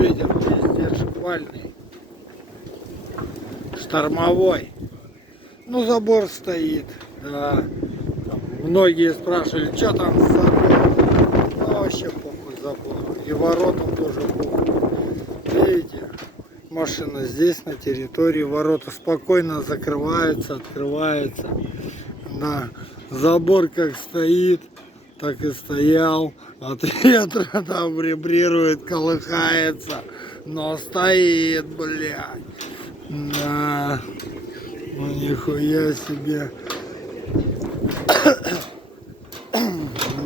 ветер везде шквальный, штормовой. Ну, забор стоит, да. Там многие спрашивали, что там с забором. Ну, вообще похуй забор. И воротам тоже похуй. Видите, машина здесь, на территории. Ворота спокойно закрываются, открываются. Да. Забор как стоит, так и стоял. От ветра там вибрирует, колыхается. Но стоит, блядь. Да. Ну, нихуя себе.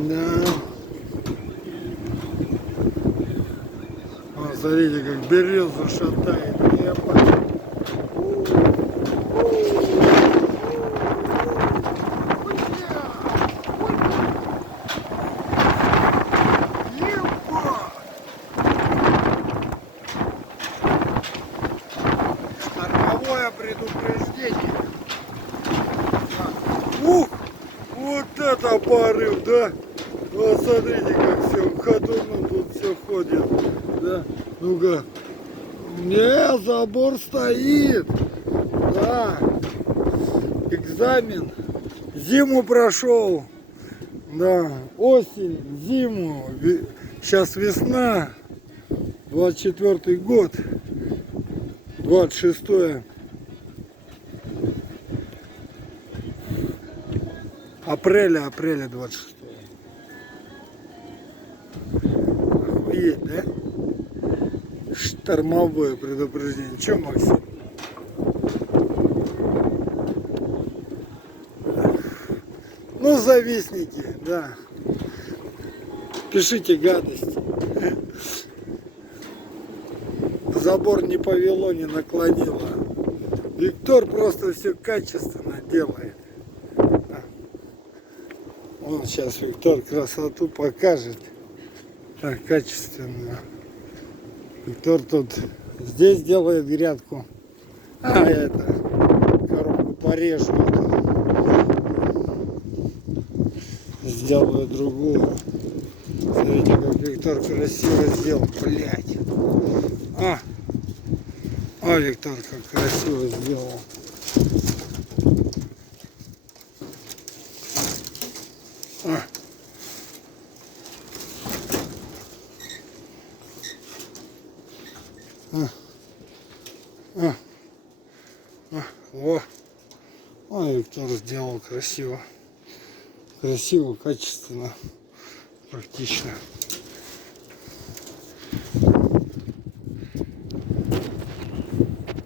Да. Вот, смотрите, как береза шатает. Ебать. Штормовое предупреждение. Ух! Вот это порыв, да? Вот смотрите, как все в ходу, ну тут все ходит. Да? Ну-ка. Не, забор стоит. Да. Экзамен. Зиму прошел. Да. Осень, зиму. Сейчас весна. 24-й год. 26 апреля 26. Охуеть, да? Штормовое предупреждение. Че, Максим? Ну, завистники, да. Пишите гадости. Забор не повело, не наклонило. Виктор просто все качественно делает. Вон сейчас Виктор красоту покажет. Так, качественно. Виктор тут здесь делает грядку. А это коробку порежу. Сделаю другую. Смотрите, как Виктор красиво сделал. Блять. Виктор как красиво сделал. Виктор сделал красиво. Красиво, качественно, практично.